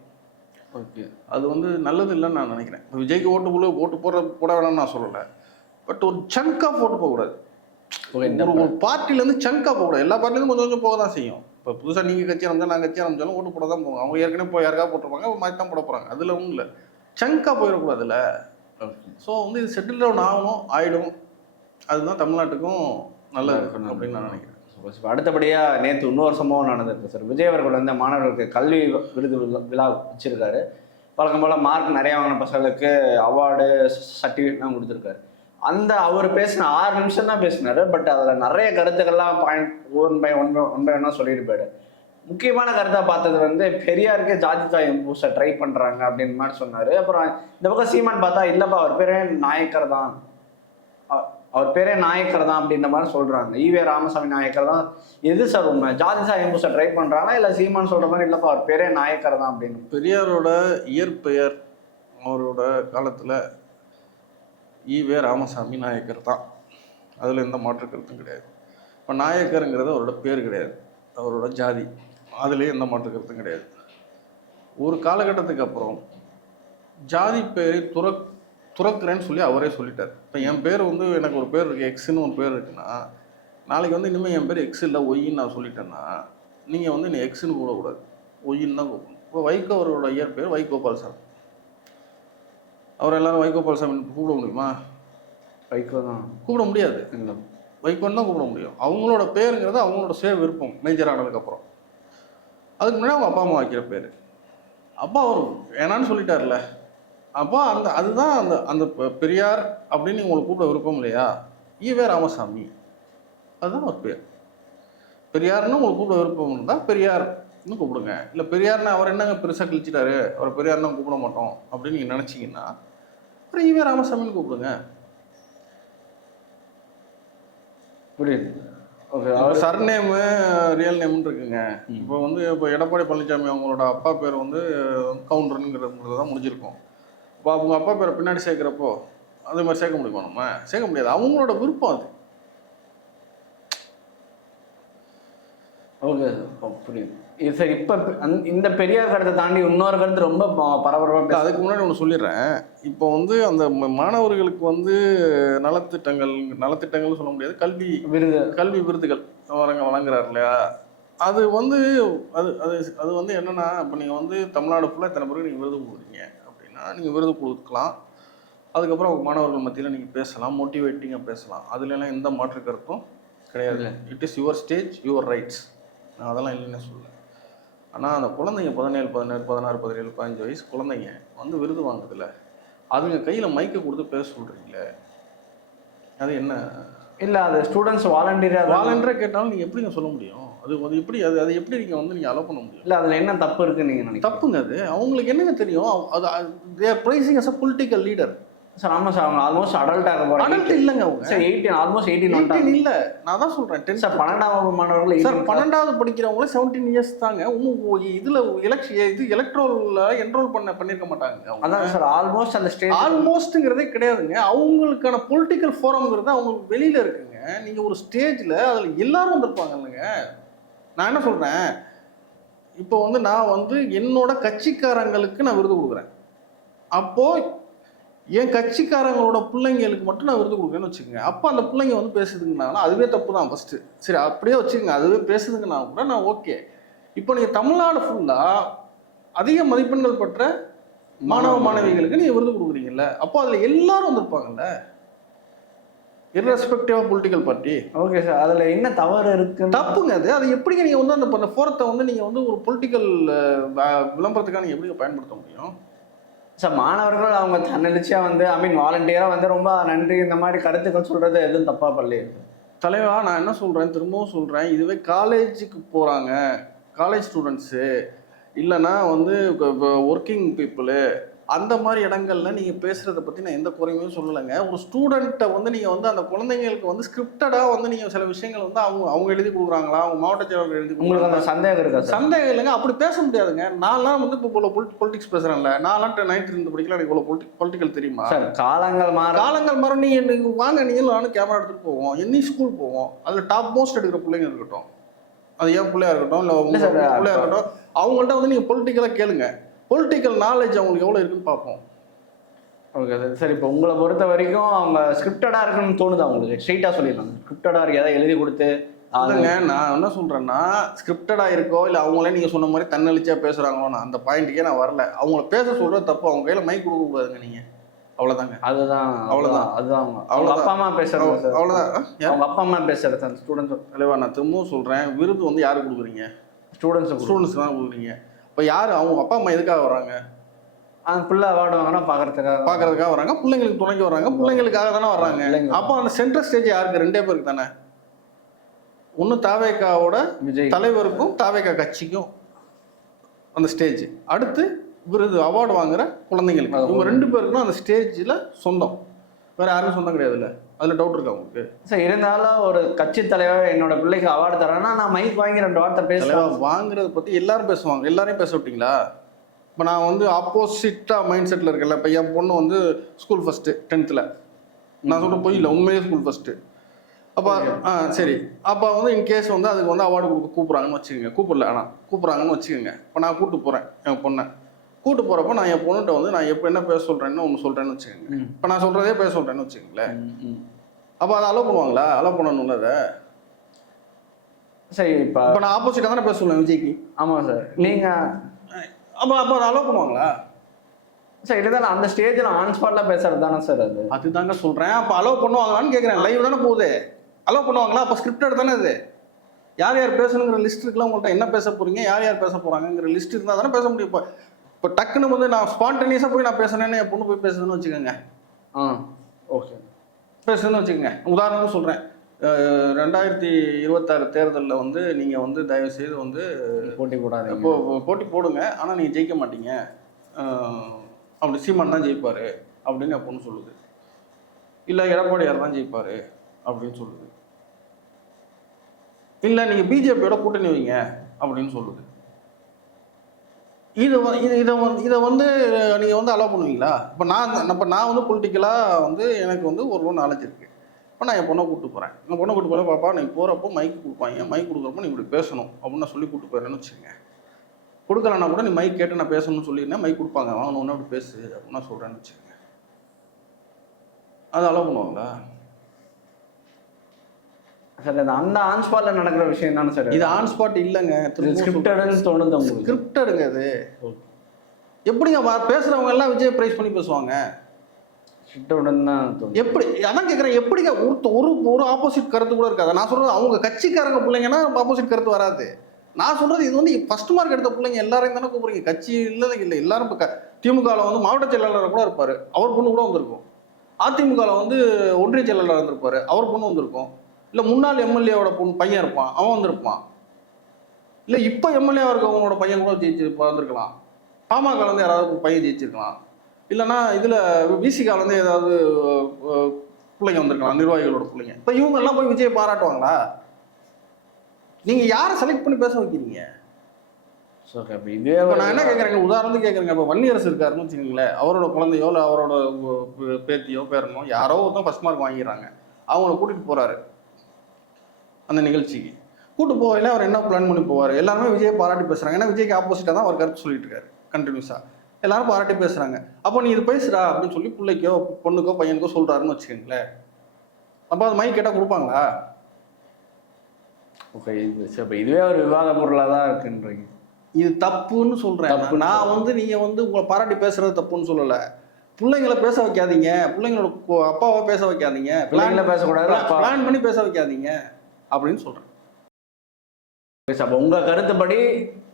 ஓகே. அது வந்து நல்லது இல்லைன்னு நான் நினைக்கிறேன். இப்ப விஜய்க்கு ஓட்டு போல ஓட்டு போட போட வேணாம்னு நான் சொல்லலை. பட் ஒரு சங்காக ஓட்டு போகக்கூடாது. ஒரு ஒரு பார்ட்டிலேருந்து சங்காக போகக்கூடாது எல்லா பார்ட்டிலேருந்து கொஞ்சம் கொஞ்சம் போக தான் செய்யும். இப்போ புதுசாக நீங்கள் கட்சி ஆரம்பிச்சா நான் கட்சி ஆரம்பிச்சாலும் ஓட்டு போட தான் போகும் அவங்க ஏற்கனவே போய் யாருக்கா போட்டிருப்பாங்க மாற்றி தான் போட போகிறாங்க அதில் ஒன்றும் இல்லை. சங்காக போயிடக்கூடாதுல்ல. ஸோ வந்து இது செட்டில் டவுன் ஆகும் ஆயிடும். அதுதான் தமிழ்நாட்டுக்கும் நல்லது இருக்கணும். அப்படின்னு நான் நினைக்கிறேன். இப்ப அடுத்தபடியா நேற்று இன்னொரு சம்பவம் நடந்திருக்கு. சார் விஜய் அவர்கள் வந்து மாணவர்களுக்கு கல்வி விருது விழா வச்சிருக்காரு. வழக்கம் போல மார்க் நிறைய வாங்கின பசங்களுக்கு அவார்டு சர்டிஃபிகேட்லாம் கொடுத்துருக்காரு. அந்த அவர் பேசின ஆறு நிமிஷம் தான் பேசினாரு பட் அதுல நிறைய கருத்துக்கள்லாம் point one by one one by ஒன்னா சொல்லியிருப்பாரு முக்கியமான கருத்தை பார்த்தது வந்து பெரியாருக்கு ஜாதி தாயம் பூச ட்ரை பண்றாங்க அப்படின்னு மாதிரி சொன்னாரு. அப்புறம் இந்த பக்கம் சீமான் பார்த்தா இல்லப்பா அவர் பேரே நாயக்கர் தான். அவர் பேரே நாயக்கர் தான் அப்படின்ற மாதிரி சொல்றாங்க. ஈவே ராமசாமி நாயக்கர் தான். எது சார் உண்மை? ஜாதி சாயம் பூச ட்ரை பண்றாங்களா இல்ல சீமான் சொல்ற மாதிரி இல்லப்பா அவர் பேரே நாயக்கர் தான் அப்படின்னு? பெரியாரோட இயற்பெயர் அவரோட காலத்தில் ஈவே ராமசாமி நாயக்கர் தான். அதில் எந்த மாற்று கருத்தும் கிடையாது. இப்போ நாயக்கருங்கிறது அவரோட பேர் கிடையாது. அவரோட ஜாதி. அதுலேயும் எந்த மாற்று கருத்தும் கிடையாது. ஒரு காலகட்டத்துக்கு அப்புறம் ஜாதி பேரை துறக் துறக்கிறேன்னு சொல்லி அவரே சொல்லிட்டார். இப்போ என் பேர் வந்து எனக்கு ஒரு பேர் இருக்குது எக்ஸுன்னு ஒரு பேர் இருக்குன்னா நாளைக்கு வந்து இனிமேல் என் பேர் எக்ஸ் இல்லை ஒய்ன்னு நான் சொல்லிட்டேன்னா நீங்கள் வந்து என்னை எக்ஸுன்னு கூடக்கூடாது ஒய்ன்னு தான் கூப்பிடணும் இப்போ வைகோ அவரோட இயற்பெயர் வைகோபால் சார். அவர் எல்லாரும் வைகோபால் சாமி கூப்பிட முடியுமா? வைகோ தான் கூப்பிட முடியாது. இல்ல. வைகோன்னு தான் கூப்பிட முடியும். அவங்களோட பேருங்கிறது அவங்களோட சுய விருப்பம் மேஜர் ஆனதுக்கப்புறம் அதுக்கு முன்னாடி அவங்க அப்பா அம்மா வைக்கிற பேர். அப்பா அவர் வேணான்னு சொல்லிட்டார்ல அப்போ அந்த அதுதான் அந்த அந்த பெரியார் அப்படின்னு உங்களுக்கு கூப்பிட விருப்பம் இல்லையா? ஈவே ராமசாமி. அதுதான் அவர் பேர். பெரியார்னு உங்களுக்கு கூப்பிட விருப்பம் இருந்தால் பெரியார்னு கூப்பிடுங்க. இல்லை பெரியார்னா அவர் என்னங்க பெருசாக கிழிச்சிட்டாரு? அவர் பெரியார்னா கூப்பிட மாட்டோம் அப்படின்னு நீங்கள் நினச்சிங்கன்னா அப்புறம் ஈவே ராமசாமின்னு கூப்பிடுங்க. புரியுது. ஓகே அவர் சர்நேமு ரியல் நேம்னு இருக்குங்க. இப்போ வந்து இப்போ எடப்பாடி பழனிசாமி அவங்களோட அப்பா பேர் வந்து கவுண்டருங்கிறது தான் முடிஞ்சிருக்கும். இப்போ அவங்க அப்பா பேரை பின்னாடி சேர்க்குறப்போ அதே மாதிரி சேர்க்க முடியுமா நம்ம? சேர்க்க முடியாது. அவங்களோட விருப்பம் அது. ஓகே புரியுது. இது சரி இப்போ இந்த பெரியார் கருத்தை தாண்டி இன்னொரு கருத்து ரொம்ப ப- பரபரப்பா பேச அதுக்கு முன்னாடி ஒன்று சொல்லிடுறேன். இப்போ வந்து அந்த மாணவர்களுக்கு வந்து நலத்திட்டங்கள் நலத்திட்டங்கள்னு சொல்ல முடியாது கல்வி விருது. கல்வி விருதுகள் வழங்க வழங்குறாரு இல்லையா? அது வந்து அது அது அது வந்து என்னன்னா இப்போ நீங்கள் வந்து தமிழ்நாடு ஃபுல்லாக இத்தனை பேருக்கு நீங்கள் விருது கொடுக்குறீங்க அப்படின்னா நீங்கள் விருது கொடுக்கலாம். அதுக்கப்புறம் மாணவர்கள் மத்தியில் நீங்கள் பேசலாம் மோட்டிவேட்டிங்காக பேசலாம். அதுலலாம் எந்த மாற்று கருத்தும் கிடையாது. It is your stage your rights நான் அதெல்லாம் இல்லைன்னு சொல்லல ஆனால் அந்த குழந்தைங்க பதினேழு பதினேழு பதினாறு பதினேழு பதினஞ்சு வயசு குழந்தைங்க வந்து விருது வாங்குதுல அதுங்க கையில் மைக்கை கொடுத்து பேச சொல்கிறீங்களே அது என்ன? இல்ல அது ஸ்டூடெண்ட்ஸ் வாலண்டியரா வாலண்டராக கேட்டாலும் நீங்கள் எப்படிங்க சொல்ல முடியும்? அது அது எப்படி அது அது எப்படி நீங்கள் வந்து நீங்கள் அலோவ் பண்ண முடியும்? இல்ல அதுல என்ன தப்பு இருக்குன்னு நீங்க நினைக்கிறீங்க? தப்புங்க அது. அவங்களுக்கு என்னங்க தெரியும்? அது their praising as a political leader sir ஆமா சார் அவங்க ஆல்மோஸ்ட் அடல்ட் ஆக போறாங்க. அடல்ட் இல்லைங்க அவங்க. சார் எயிட்டீன் ஆல்மோஸ்ட் எயிட்டீன் 18 வந்துட்டாங்க இல்ல. நான் தான் சொல்றேன் டென்த் சார் பன்னெண்டாம் வகுப்பு மாணவர்கள் சார் 18 பன்னெண்டாவது படிக்கிறவங்களே செவன்டீன் இயர்ஸ் தாங்க. இதுல எலக்ஷன் இது எலக்ட்ரோல்ல என்ரோல் பண்ண பண்ணிருக்க மாட்டாங்க அதான் சார் ஆல்மோஸ்ட் அந்த ஸ்டேஜ் ஆல்மோஸ்ட்ங்கிறதே கிடையாதுங்க. அவங்களுக்கான பொலிட்டிக்கல் ஃபோரம்ங்கிறது அவங்களுக்கு வெளியில இருக்குங்க. நீங்க ஒரு ஸ்டேஜ்ல அதுல எல்லாரும் வந்திருப்பாங்க இல்லைங்க நான் என்ன சொல்றேன்? இப்போ வந்து நான் வந்து என்னோட கட்சிக்காரங்களுக்கு நான் விருது கொடுக்குறேன். அப்போ என் கட்சிக்காரங்களோட பிள்ளைங்களுக்கு மட்டும் நான் விருது கொடுக்குறேன்னு வச்சுக்கோங்க. அப்போ அந்த பிள்ளைங்க வந்து பேசுதுங்கனால அதுவே தப்பு தான் ஃபஸ்ட்டு சரி அப்படியே வச்சுக்கோங்க. அதுவே பேசுதுங்கன்னா கூட நான் ஓகே இப்போ நீங்கள் தமிழ்நாடு ஃபுல்லாக அதிக மதிப்பெண்கள் பெற்ற மாணவ மாணவிகளுக்கு நீங்கள் விருது கொடுக்குறீங்கல்ல. அப்போ அதில் எல்லாரும் வந்திருப்பாங்கல்ல? Of political party okay sir அதுல என்ன தவறு இருக்குன்னு தப்புங்க அது. அது எப்படிங்க நீங்கள் வந்து அந்த ஃபோரத்தை வந்து நீங்கள் வந்து ஒரு பொலிட்டிக்கல் விளம்பரத்துக்காக நீங்கள் எப்படி பயன்படுத்த முடியும்? சார் மாணவர்கள் அவங்க தன்னெழுச்சியாக வந்து ஐ மீன் வாலண்டியராக வந்து ரொம்ப நன்றி இந்த மாதிரி கருத்துக்கள் சொல்கிறது எதுவும் தப்பாக பள்ளி தலைவா நான் என்ன சொல்கிறேன் திரும்பவும் சொல்கிறேன் இதுவே காலேஜுக்கு போகிறாங்க காலேஜ் ஸ்டூடெண்ட்ஸு இல்லைன்னா வந்து ஒர்க்கிங் பீப்புளு அந்த மாதிரி இடங்கள்ல நீங்கள் பேசுகிறத பற்றி நான் எந்த குறையுமே சொல்லலைங்க. ஒரு ஸ்டூடெண்ட்டை வந்து நீங்கள் வந்து அந்த குழந்தைங்களுக்கு வந்து ஸ்கிரிப்டடாக வந்து நீங்கள் சில விஷயங்கள் வந்து அவங்க அவங்க எழுதி கொடுக்குறாங்களா? அவங்க மாவட்ட செயலாளர் எழுதி உங்களுக்கு அந்த சந்தேகம் இருக்கா சந்தேகம் இல்லைங்க. அப்படி பேச முடியாதுங்க. நான்லாம் வந்து இப்போ இவ்வளோ பொலிட்டிக்ஸ் பேசுகிறேன்ல நான்லாம் நைன்த் இருந்து படிக்கல. எனக்கு இவ்வளோ பொலிட்டி பொலிட்டிக்கல் தெரியுமா? சார் காலங்கள் மாற காலங்கள் மரம் நீ நீங்க வாங்க. நீங்களும் நானும் கேமரா எடுத்துட்டு போவோம். என்னி ஸ்கூல் போவோம். அதுல டாப் மோஸ்ட் எடுக்கிற பிள்ளைங்க இருக்கட்டும். அது ஏன் பிள்ளையா இருக்கட்டும்? இல்ல பிள்ளையா இருக்கட்டும். அவங்கள்ட்ட வந்து நீங்க பொலிட்டிக்கலா கேளுங்க. பொலிட்டிக்கல் நாலேஜ் அவங்களுக்கு எவ்வளவு இருக்குன்னு பார்ப்போம். ஓகே சார் இப்போ உங்களை பொறுத்த வரைக்கும் அவங்க ஸ்கிரிப்டடா இருக்குன்னு தோணுதா உங்களுக்கு? ஸ்ட்ரெயிட்டா சொல்லிடலாம் ஸ்கிரிப்டடா இருக்கு ஏதாவது எழுதி கொடுத்து அது- அதுங்க நான் என்ன சொல்றேன்னா ஸ்கிரிப்டடா இருக்கோ இல்ல அவங்களே நீங்க சொன்ன மாதிரி தன்னெழுச்சியா பேசுறாங்களோ நான் அந்த பாயிண்ட்டுக்கே நான் வரல. அவங்கள பேச சொல்றது தப்பு. அவங்க கையில மைக் கொடுக்க கூடாதுங்க நீங்க. அவ்வளவுதாங்க. அதுதான் அவ்வளவுதான். அதுதான் அவங்க. அவங்க. அப்பா அம்மா ஆ? யார்? அவங்க அப்பா அம்மா பேசுறது சார் ஸ்டூடெண்ட்ஸ் தலைவா நான் திரும்பவும் சொல்றேன். விருது வந்து யாருக்கு கொடுக்குறீங்க? ஸ்டூடெண்ட்ஸ் ஸ்டூடெண்ட்ஸ் தான் கொடுக்குறீங்க. இப்போ யார்? அவங்க அப்பா அம்மா எதுக்காக வராங்க அந்த பிள்ளை அவார்டு வாங்கினா பார்க்கறதுக்காக பார்க்கறதுக்காக வராங்க பிள்ளைங்களுக்கு துணைக்கு வராங்க பிள்ளைங்களுக்காக தானே வர்றாங்க. அப்போ அந்த சென்ட்ரல் ஸ்டேஜ் யாருக்கு? ரெண்டே பேருக்கு தானே. ஒன்று தாவேக்காவோட விஜய் தலைவருக்கும் தாவேக்கா கட்சிக்கும் அந்த ஸ்டேஜ் அடுத்து விருது அவார்டு வாங்குற குழந்தைங்களுக்கு. அது இவங்க ரெண்டு பேருக்கும் அந்த ஸ்டேஜில் சொந்தம். வேற யாருக்கும் சொந்தம் கிடையாதுல்ல. அதில் டவுட் இருக்கா உங்களுக்கு? சார் இருந்தாலும் ஒரு கட்சி தலைவர் என்னோட பிள்ளைக்கு அவார்டு தரேன்னா நான் மைக் வாங்கி ரெண்டு வார்த்தை பேசுறேன் வாங்குறத பற்றி எல்லாரும் பேசுவாங்க. எல்லாரையும் பேச விட்டீங்களா? இப்போ நான் வந்து ஆப்போசிட்டாக மைண்ட் செட்டில் இருக்கல இப்போ என் பொண்ணு வந்து ஸ்கூல் ஃபஸ்ட்டு டென்த்தில் நான் சொல்ற பொய் இல்லை. உண்மையிலே ஸ்கூல் ஃபஸ்ட்டு அப்போ ஆ சரி. அப்போ வந்து இன்கேஸ் வந்து அதுக்கு வந்து அவார்டு கொடுக்க கூப்பிட்றாங்கன்னு வச்சுக்கோங்க. கூப்பிடல ஆனால் கூப்பிட்றாங்கன்னு வச்சுக்கோங்க. இப்போ நான் கூப்பிட்டு போகிறேன் என் பொண்ணை. கூப்பிட்டு போகிறப்ப நான் என் பொண்ணுகிட்ட வந்து நான் எப்போ என்ன பேச சொல்கிறேன்னு ஒன்று சொல்கிறேன்னு வச்சுக்கோங்க. இப்போ நான் சொல்கிறதே பேச சொல்கிறேன்னு வச்சுக்கோங்களேன். அப்போ அதை அலோவ் பண்ணுவாங்களா? அலோவ் பண்ணணும்ல அதை? சரி இப்போ இப்போ நான் ஆப்போசிட்டாக தானே பேச சொல்லுவேன் விஜய்க்கு. ஆமா சார். நீங்க அப்போ அப்போ அதை அலோவ் பண்ணுவாங்களா? சார் இருந்தாலும் அந்த ஸ்டேஜில் ஆன் ஸ்பாட்ல பேசுறது தானே சார் அது? அதுதாங்க சொல்றேன். அப்ப அலோவ் பண்ணுவாங்களான்னு கேக்குறேன். லைவ் தானே போகுது. அலோவ் பண்ணுவாங்களா? அப்ப ஸ்கிரிப்டட் தானே இது? யார் யார் பேசணுங்கிற லிஸ்ட் இருக்குல்ல உங்கள்கிட்ட என்ன பேச போறீங்க? யார் யார் பேச போறாங்கங்கிற லிஸ்ட் இருந்தா தானே பேச முடியும். இப்போ இப்போ டக்குன்னு வந்து நான் ஸ்பான்டேனியஸாக போய் நான் பேசுனேன்னு என் பொண்ணு போய் பேசுதுன்னு வச்சுக்கோங்க. ஆ. ஓகே. பேசுதுன்னு வச்சுக்கோங்க. உதாரணத்துக்கு சொல்றேன். அஹ் ரெண்டாயிரத்தி இருபத்தாறு தேர்தலில் வந்து நீங்கள் வந்து தயவு செய்து வந்து போட்டி கூடாது இப்போ போட்டி போடுங்க. ஆனால் நீங்கள் ஜெயிக்க மாட்டீங்க. அப்படி சீமான் தான் ஜெயிப்பார் அப்படின்னு என் பொண்ணு சொல்லுது. இல்லை எடப்பாடியார் தான் ஜெயிப்பார் அப்படின்னு சொல்லுது. இல்லை நீங்கள் பிஜேபியோட கூட்டணி வைங்க அப்படின்னு சொல்லுது. இது இது இதை வந்து இதை வந்து நீங்கள் வந்து அலோவ் பண்ணுவீங்களா? இப்போ நான் இப்போ நான் வந்து பொலிட்டிக்கலாக வந்து எனக்கு வந்து ஒரு நாலேஜ் இருக்குது இப்போ நான் என் பொண்ணை கூப்பிட்டு போகிறேன் என் பொண்ணை கூப்பிட்டு போகிறேன் பாப்பா நீ போகிறப்போ மைக் கொடுப்பாங்க மைக் கொடுக்குறப்போ நீ இப்படி பேசணும். அப்படின்னு நான் சொல்லி கூப்பிட்டு போயிடுறேன்னு வச்சுக்கோங்க. கொடுக்கலன்னா கூட நீ மைக் கேட்டு நான் பேசணும்னு சொல்லியிருந்தேன் மைக் கொடுப்பாங்க. வாங்கணும் ஒன்று அப்படி பேசு. அப்படின்னு நான் சொல்கிறேன்னு வச்சுக்கோங்க. அது அலோவ் பண்ணுவாங்களா? சார் அது அந்த ஆன் ஸ்பாட்ல நடக்கிற விஷயம் தானே சார் இது ஆன் ஸ்பாட் இல்லைங்க. ஸ்கிரிப்டட்னு தோணுது உங்களுக்கு. ஸ்கிரிப்டடுங்க அது. எப்படிங்க பேசுறவங்க எல்லாம் விஜய் பிரைஸ் பண்ணி பேசுவாங்க? எப்படி அதான் கேட்குறேன் எப்படிங்க ஒரு ஒரு ஒரு ஆப்போசிட் கருத்து கூட இருக்காது. நான் சொல்றது அவங்க கட்சிக்காரங்க பிள்ளைங்கன்னா ஆப்போசிட் கருத்து வராது. நான் சொல்றது இது வந்து ஃபர்ஸ்ட் மார்க் எடுத்த பிள்ளைங்க எல்லாரையும் தானே கூப்பிடுறீங்க. கட்சி இல்லை இல்லை எல்லாரும் இப்போ திமுகவில் வந்து மாவட்ட செயலாளர் கூட இருப்பாரு. அவர் பொண்ணு கூட வந்திருக்கும். அதிமுகவில் வந்து ஒன்றிய செயலாளர் வந்திருப்பாரு அவர் பொண்ணு வந்திருக்கும். இல்லை முன்னாள் எம்எல்ஏவோட பொண்ணு பையன் இருப்பான் அவன் வந்திருப்பான். இல்லை இப்போ எம்எல்ஏ இருக்கவங்களோட பையன் கூட ஜெயிச்சு வந்திருக்கலாம். பாமக வந்து யாராவது பையன் ஜெயிச்சிருக்கலாம். இல்லைன்னா இதில் விசிகால இருந்து ஏதாவது பிள்ளைங்க வந்திருக்கலாம் நிர்வாகிகளோட பிள்ளைங்க. இப்போ இவங்க எல்லாம் போய் விஜயை பாராட்டுவாங்களா? நீங்க யாரை செலக்ட் பண்ணி பேச வைக்கிறீங்க? இதுவே இப்போ ஒரு- நான் என்ன கேட்குறேங்க உதாரணத்துக்கு கேட்குறேங்க இப்போ வன்னியரசு இருக்காருன்னு வச்சுக்கோங்களேன். அவரோட குழந்தையோ இல்லை அவரோட பேத்தியோ பேரனோ யாரோ ஒருத்தன் ஃபர்ஸ்ட் மார்க் வாங்கிடுறாங்க. அவங்கள கூட்டிட்டு போறாரு. அந்த நிகழ்ச்சிக்கு. கூட்டு போகையில அவர் என்ன பிளான் பண்ணி போவார்? எல்லாருமே விஜய் பாராட்டி பேசுறாங்க. ஏன்னா விஜய்க்கு ஆப்போசிட்டாக தான் அவர் கருத்து சொல்லிட்டு இருக்காரு கண்டினியூஸாக எல்லாரும் பாராட்டி பேசுறாங்க. அப்போ நீ இது பேசுடா அப்படின்னு சொல்லி பிள்ளைக்கோ பொண்ணுக்கோ பையனுக்கோ சொல்றாருன்னு வச்சுக்கோங்களேன். அப்போ அது மைக் கேட்டால் கொடுப்பாங்களா? ஓகே இது அப்போ இதுவே ஒரு விவாத பொருளாக தான் இருக்குன்றீங்க. இது தப்புன்னு தப்புன்னு நான் வந்து நீங்க வந்து உங்களை பாராட்டி பேசுறது தப்புன்னு சொல்லல. பிள்ளைங்களை பேச வைக்காதீங்க. பிள்ளைங்களோட அப்பாவை பேச வைக்காதீங்க. பிள்ளைங்கள பேசக்கூடாது பிளான் பண்ணி பேச வைக்காதீங்க. அப்படின்னு சொல்றேன் அப்போ உங்கள் கருத்துப்படி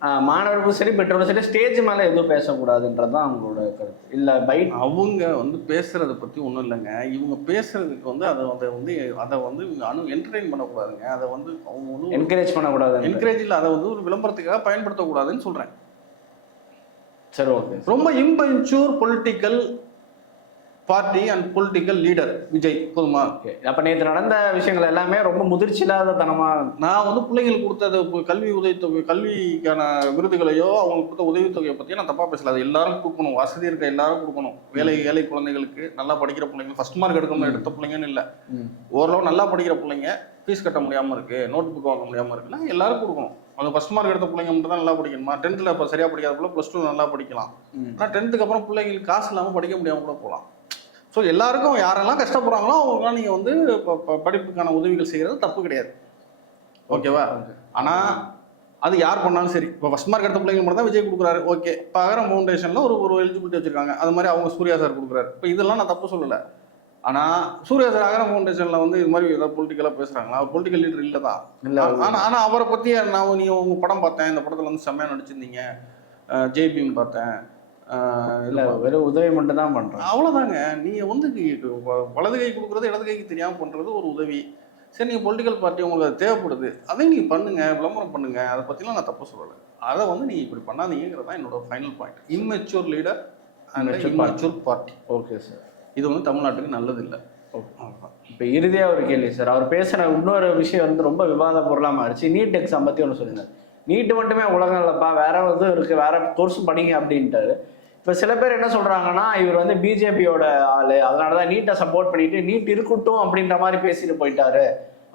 ஆஹ், மாணவர்களுக்கும் சரி பெற்றோரும் சரி ஸ்டேஜ் மேலே எதுவும் பேசக்கூடாதுன்றது தான் அவங்களோட கருத்து. இல்லை பைட் அவங்க வந்து பேசுறத பத்தி ஒன்றும் இல்லைங்க. இவங்க பேசுறதுக்கு வந்து அதை அதை வந்து அதை வந்து இவங்க அனு என்டர்டைன் பண்ணக்கூடாதுங்க. அதை வந்து அவங்க என்கரேஜ் பண்ணக்கூடாது என்கரேஜ் இல்லை அதை வந்து ஒரு விளம்பரத்துக்காக பயன்படுத்தக்கூடாதுன்னு சொல்றேன். சரி ஓகே ரொம்ப immature political party and political leader Vijay போதுமா? ஓகே அப்போ நேற்று நடந்த விஷயங்கள் எல்லாமே ரொம்ப முதிர்ச்சி இல்லாத தனமா நான் வந்து பிள்ளைங்களுக்கு கொடுத்தது கல்வி உதவித்தொகை கல்விக்கான விருதுகளையோ அவங்க கொடுத்த உதவித்தொகையை பற்றி நான் தப்பாக பேசல. அது எல்லாரும் கொடுக்கணும். வசதி இருக்க எல்லாரும் கொடுக்கணும். வேலை ஏழை குழந்தைகளுக்கு நல்லா படிக்கிற பிள்ளைங்க ஃபர்ஸ்ட் மார்க் எடுக்கணும் எடுத்த பிள்ளைங்கன்னு இல்லை. ஓரளவு நல்லா படிக்கிற பிள்ளைங்க ஃபீஸ் கட்ட முடியாமல் இருக்கு நோட் புக் வாங்க முடியாமல் இருக்குன்னா எல்லாரும் கொடுக்கணும். அந்த ஃபர்ஸ்ட் மார்க் எடுத்த பிள்ளைங்க மட்டும் தான் நல்லா படிக்கணுமா? டென்த்தில் இப்போ சரியாக படிக்காத பிள்ளை ப்ளஸ் டூ நல்லா படிக்கலாம். ஆனால் டென்த்துக்கு அப்புறம் பிள்ளைங்களுக்கு காசு இல்லாமல் படிக்க முடியாமல் கூட போகலாம். ஸோ எல்லாருக்கும் யாரெல்லாம் கஷ்டப்படுறாங்களோ அவங்களுக்குலாம் நீங்கள் வந்து படிப்புக்கான உதவிகள் செய்கிறது தப்பு கிடையாது. ஓகேவா ஆனால் அது யார் பண்ணாலும் சரி. இப்போ ஃபஸ்ட் மார்க் எடுத்த பிள்ளைங்க மட்டும் தான் விஜய் கொடுக்குறாரு. ஓகே இப்போ அகரம் ஃபவுண்டேஷனில் ஒரு ஒரு எலிஜிபிலிட்டி வச்சிருக்காங்க. அது மாதிரி அவங்க சூர்யா சார் கொடுக்குறாரு. இப்போ இதெல்லாம் நான் தப்பு சொல்லலை. ஆனால் சூர்யா சார் அகரம் ஃபவுண்டேஷனில் வந்து இது மாதிரி ஏதாவது பொலிட்டிக்கலாக பேசுகிறாங்களா அவர் பொலிட்டிக்கல் லீடர் இல்லை தான். இல்லை ஆனால் ஆனால் அவரை பற்றி நான் நீங்கள் உங்கள் படம் பார்த்தேன். இந்த படத்தில் வந்து செம்மையாக நடிச்சிருந்தீங்க. பீம் பார்த்தேன். இல்லை வெறும் உதவி மட்டும் தான் பண்ணுறேன் அவ்வளோதாங்க நீங்கள் வந்து வலது கை கொடுக்குறது இடது கைக்கு தெரியாமல் பண்ணுறது ஒரு உதவி. சரி நீங்கள் பொலிட்டிக்கல் பார்ட்டி உங்களுக்கு அது தேவைப்படுது. அதையும் நீங்கள் பண்ணுங்க விளம்பரம் பண்ணுங்க. அதை பற்றிலாம் நான் தப்பு சொல்லலை. அதை வந்து நீங்கள் இப்படி பண்ணாதீங்கிறது தான் என்னோட final point immature leader and immature party okay sir இது வந்து தமிழ்நாட்டுக்கு நல்லது இல்லை இப்போ இறுதியாக ஒரு கேள்வி சார் அவர் பேசின இன்னொரு விஷயம் வந்து ரொம்ப விவாத பொருளாக மாறிச்சு நீட் எக்ஸாம் பற்றி ஒன்று சொல்லியிருந்தார். நீட் மட்டுமே உலகம் இல்லைப்பா. வேற இது இருக்குது வேற கோர்ஸ் படிங்க அப்படின்ட்டாரு. இப்போ சில பேர் என்ன சொல்கிறாங்கன்னா இவர் வந்து பிஜேபியோட ஆள். அதனால தான் நீட்டை சப்போர்ட் பண்ணிட்டு நீட் இருக்கட்டும் அப்படின்ற மாதிரி பேசிட்டு போயிட்டாரு.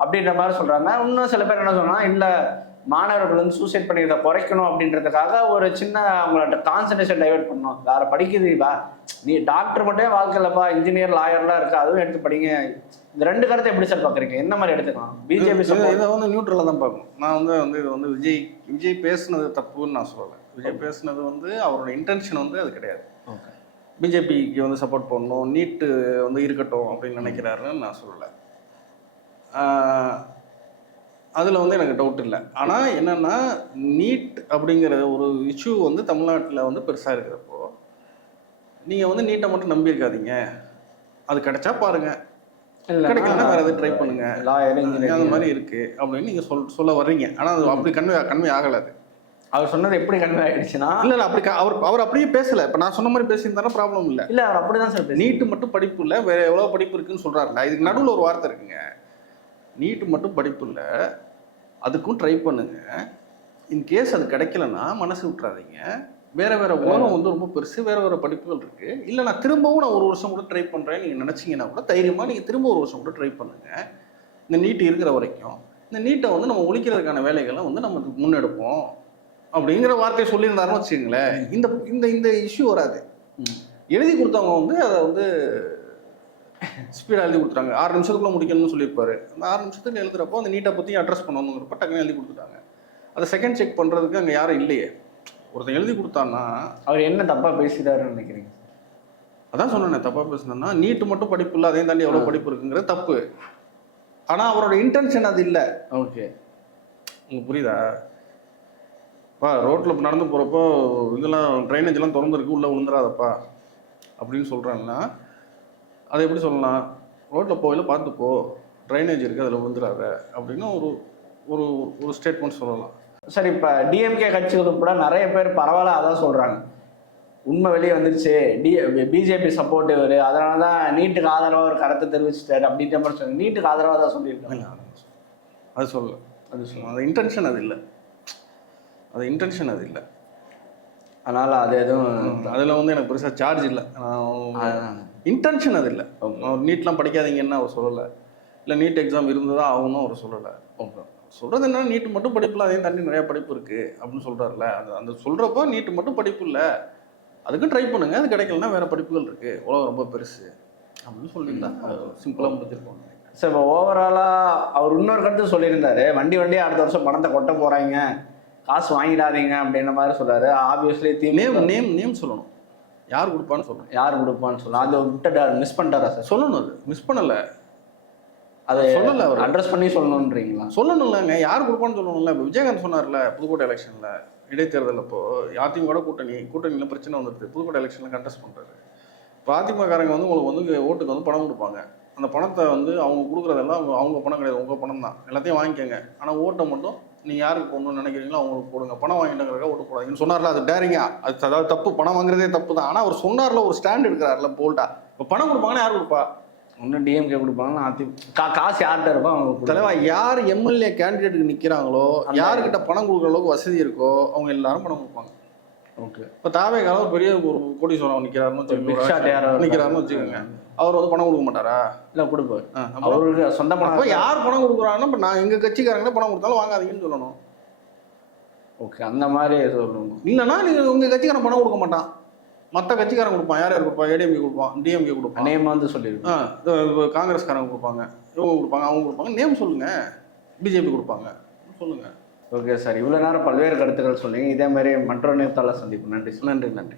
அப்படின்ற மாதிரி சொல்கிறாங்க இன்னும் சில பேர் என்ன சொல்றாங்கன்னா இல்லை மாணவர்கள் வந்து சூசைட் பண்ணிக்கிறத குறைக்கணும் அப்படின்றதுக்காக ஒரு சின்ன அவங்களோட கான்சன்ட்ரேஷன் டைவர்ட் பண்ணணும். வேற படிக்குது வா நீ டாக்டர் மட்டுமே வாழ்க்கையிலப்பா இன்ஜினியர் லாயர்லாம் இருக்கு? அதுவும் எடுத்து படிங்க. இந்த ரெண்டு கருத்தை எப்படி சார் பார்க்குறீங்க என்ன மாதிரி எடுத்துக்கலாம்? பிஜேபி இதை இதை வந்து நியூட்ரலாக தான் பார்க்கணும். நான் வந்து வந்து இது வந்து விஜய் விஜய் பேசுனது தப்புன்னு நான் சொல்லலை. விஜய் பேசுனது வந்து அவரோட இன்டென்ஷன் வந்து அது கிடையாது. பிஜேபிக்கு வந்து சப்போர்ட் பண்ணணும் நீட்டு வந்து இருக்கட்டும் அப்படின்னு நினைக்கிறாருன்னு நான் சொல்லலை. அதில் வந்து எனக்கு டவுட் இல்லை. ஆனால் என்னென்னா நீட் அப்படிங்கிற ஒரு இஷ்யூ வந்து தமிழ்நாட்டில் வந்து பெருசாக இருக்கிறப்போ நீங்கள் வந்து நீட்டை மட்டும் நம்பியிருக்காதீங்க. அது கிடைச்சா பாருங்க. கிடைக்கலன்னா வேற எதாவது try பண்ணுங்க. லாயர் அந்த மாதிரி இருக்கு அப்படின்னு நீங்கள் சொல் சொல்ல வர்றீங்க. ஆனால் அது அப்படி கன்வே கன்வே ஆகலை அது. அவர் சொன்னது எப்படி கன்வே ஆயிடுச்சுன்னா இல்லை இல்லை அப்படி அவர் அவர் அப்படியே பேசலை. இப்போ நான் சொன்ன மாதிரி பேசியிருந்தாலும் ப்ராப்ளம் இல்லை. இல்ல அவர் அப்படிதான் சார் நீட்டு மட்டும் படிப்பு இல்லை வேற எவ்வளோ படிப்பு இருக்குன்னு சொல்றாருல இதுக்கு நடுவில் ஒரு வார்த்தை இருக்குங்க. நீட்டு மட்டும் படிப்பு இல்லை அதுக்கும் ட்ரை பண்ணுங்க. இன் கேஸ் அது கிடைக்கலன்னா மனசு விட்டுறாதீங்க. வேற வேற உலகம் வந்து ரொம்ப பெருசு வேற வேற படிப்புகள் இருக்கு. இல்லை நான் திரும்பவும் நான் ஒரு வருஷம் கூட ட்ரை பண்றேன் நீங்க நினைச்சீங்கன்னா கூட தைரியமா நீங்க திரும்ப ஒரு வருஷம் கூட ட்ரை பண்ணுங்க. இந்த நீட் இருக்கிற வரைக்கும் இந்த நீட்டை வந்து நம்ம ஒழிக்கிறதுக்கான வேலைகளை வந்து நம்ம முன்னெடுப்போம். அப்படிங்கிற வார்த்தையை சொல்லியிருந்தாருன்னு வச்சுக்கோங்களேன். இந்த இந்த இந்த இஷ்யூ வராது. எழுதி கொடுத்தவங்க வந்து அதை வந்து ஸ்பீடாக எழுதி கொடுத்துட்டாங்க. ஆறு நிமிஷத்துக்குள்ள முடிக்கணும்னு சொல்லியிருப்பாரு. அந்த ஆறு நிமிஷத்துக்கு எழுதுறப்போ அந்த நீட்டை பற்றி அட்ரஸ் பண்ணணுங்கிறப்ப டக்குன்னு எழுதி கொடுத்துட்டாங்க. அதை செகண்ட் செக் பண்ணுறதுக்கு அங்கே யாரும் இல்லையே. ஒருத்தன் எழுதி கொடுத்தான்னா அவர் என்ன தப்பா பேசிட்டாருன்னு நினைக்கிறீங்க? அதான் சொன்னேன் தப்பாக பேசுனேன்னா நீட்டு மட்டும் படிப்பு இல்லை அதையும் தாண்டி எவ்வளோ படிப்பு இருக்குங்கிறது தப்பு. ஆனால் அவரோட இன்டென்ஷன் அது இல்லை. ஓகே. உங்களுக்கு புரியுதா? பா ரோட்டில் நடந்து போகிறப்போ இதெல்லாம் ட்ரைனேஜ் எல்லாம் திறந்துருக்கு உள்ளே விழுந்துடாதப்பா அப்படின்னு சொல்கிறாங்கன்னா அதை எப்படி சொல்லலாம்? ரோட்டில் போயில பார்த்து போ ட்ரைனேஜ் இருக்குது அதில் விழுந்துடாத அப்படின்னு ஒரு ஒரு ஒரு ஸ்டேட்மெண்ட் சொல்லலாம். சரி இப்போ டிஎம்கே கட்சிகளுக்கு கூட நிறைய பேர் பரவாயில்ல அதான் சொல்றாங்க. உண்மை வெளியே வந்துருச்சு. டி பிஜேபி சப்போர்ட் இவர் அதனால தான் நீட்டுக்கு ஆதரவாக ஒரு கருத்தை தெரிவிச்சிட்டாரு அப்படின்ற மாதிரி சொன்னாங்க நீட்டுக்கு ஆதரவாக தான் சொல்லியிருக்காங்க. அது சொல்ல அது சொல்ல அது இன்டென்ஷன் அது இல்லை. அது இன்டென்ஷன் அது இல்லை. அதனால அது எதுவும் அதில் வந்து எனக்கு பெருசாக சார்ஜ் இல்லை. இன்டென்ஷன் அது இல்லை. அவர் நீட்லாம் படிக்காதீங்கன்னு அவர் சொல்லலை. இல்லை நீட் எக்ஸாம் இருந்ததா ஆகணும் அவர் சொல்லலை. சொல்கிறது என்ன நீட் மட்டும் படிப்பில் அதையும் தாண்டி நிறையா படிப்பு இருக்குது அப்படின்னு சொல்கிறாருல அது அந்த சொல்கிறப்போ நீட் மட்டும் படிப்பு இல்லை. அதுக்கும் ட்ரை பண்ணுங்க. அது கிடைக்கலனா வேறு படிப்புகள் இருக்குது உலகம் ரொம்ப பெருசு. அப்படின்னு சொல்லியிருந்தா. சிம்பிளாக முடிஞ்சிருக்கோம் சார் இப்போ ஓவராலாக அவர் இன்னொரு கருத்து சொல்லியிருந்தாரு. வண்டி வண்டியாக அடுத்த வருஷம் பணத்தை கொட்ட போகிறாங்க காசு வாங்கிடாதீங்க அப்படின்ற மாதிரி சொல்றாரு. Obviously name DMK name name சொல்லணும். யார் கொடுப்பான்னு சொல்லணும். யார் கொடுப்பான்னு சொல்லலாம் அது விட்டுட்டார் மிஸ் பண்ணிட்டாரா சார் சொல்லணும் அது. மிஸ் பண்ணலை. அதை சொல்லல அவரு. அட்ரஸ் பண்ணி சொல்லணுன்றீங்களா சொல்லணும்லங்க. யார் கொடுப்பான்னு சொல்லணும்ல. இப்போ விஜயகாந்த் சொன்னார்ல புதுக்கோட்டை எலெக்ஷனில் இடைத்தேர்தல் அப்போ அதிமுக கூட்டணி கூட்டணியில் பிரச்சனை வந்துடுது. புதுக்கோட்டை எலெக்ஷனில் கண்டெஸ்ட் பண்ணுறாரு இப்போ வந்து உங்களுக்கு வந்து ஓட்டுக்கு வந்து பணம் கொடுப்பாங்க. அந்த பணத்தை வந்து அவங்க கொடுக்குறதெல்லாம் அவங்க- அவங்க பணம் கிடையாது. உங்கள் பணம் தான் எல்லாத்தையும் வாங்கிக்கோங்க. ஆனால் ஓட்டை மட்டும் நீங்கள் யாருக்கு போடணும்னு நினைக்கிறீங்களோ அவங்களுக்கு போடுங்க. பணம் வாங்கிட்டாங்கிறக்க ஓட்டு போடாதீங்கன்னு சொன்னார்ல அது டேரிங்கா அது அதாவது தப்பு பணம் வாங்குறதே தப்பு தான் ஆனால் அவர் சொன்னார்ல ஒரு ஸ்டாண்ட் எடுக்கிறாருல போல்டா இப்போ பணம் கொடுப்பாங்கன்னா யார் கொடுப்பா? ஒன்றும் டிஎம்கே கொடுப்பாங்க அதி கா காசு யார்கிட்ட இருக்கோ அவங்க. தலைவா யார் எம்எல்ஏ கேண்டிடேட்டுக்கு நிற்கிறாங்களோ யாருக்கிட்ட பணம் கொடுக்குற அளவுக்கு வசதி இருக்கோ அவங்க எல்லாரும் பணம் கொடுப்பாங்க. ஓகே. இப்போ தாவே காலம் ஒரு பெரிய ஒரு கோடீஸ்வரம் நிற்கிறாருன்னு நிற்கிறாருன்னு வச்சுக்கோங்க. அவர் வந்து பணம் கொடுக்க மாட்டாரா? இல்லை கொடுப்பாரு. அவருக்கு சொந்த அப்போ பணம் யார் பணம் கொடுக்குறாங்கன்னா இப்போ நான் எங்கள் கட்சிக்காரங்க பணம் கொடுத்தாலும் வாங்காதீங்கன்னு சொல்லணும். ஓகே அந்த மாதிரி சொல்லணும் இல்லைன்னா நீங்கள் உங்கள் கட்சிக்காரன் பணம் கொடுக்க மாட்டான். மற்ற கட்சிக்காரன் கொடுப்பான். யார் யார் கொடுப்பா? ஏடிஎம்கே கொடுப்பான். டிஎம்கே கொடுப்பான். நேம் வந்து இப்போ காங்கிரஸ்காரங்க கொடுப்பாங்க. இவங்க கொடுப்பாங்க அவங்க கொடுப்பாங்க. நேம் சொல்லுங்க. பிஜேபி கொடுப்பாங்க. சொல்லுங்க. ஓகே சார் இவ்வளோ நேரம் பல்வேறு கருத்துக்கள் சொன்னீங்க. இதே மாதிரி மற்றொரு நேரத்தால் சந்திப்பு நன்றி நன்றி நன்றி.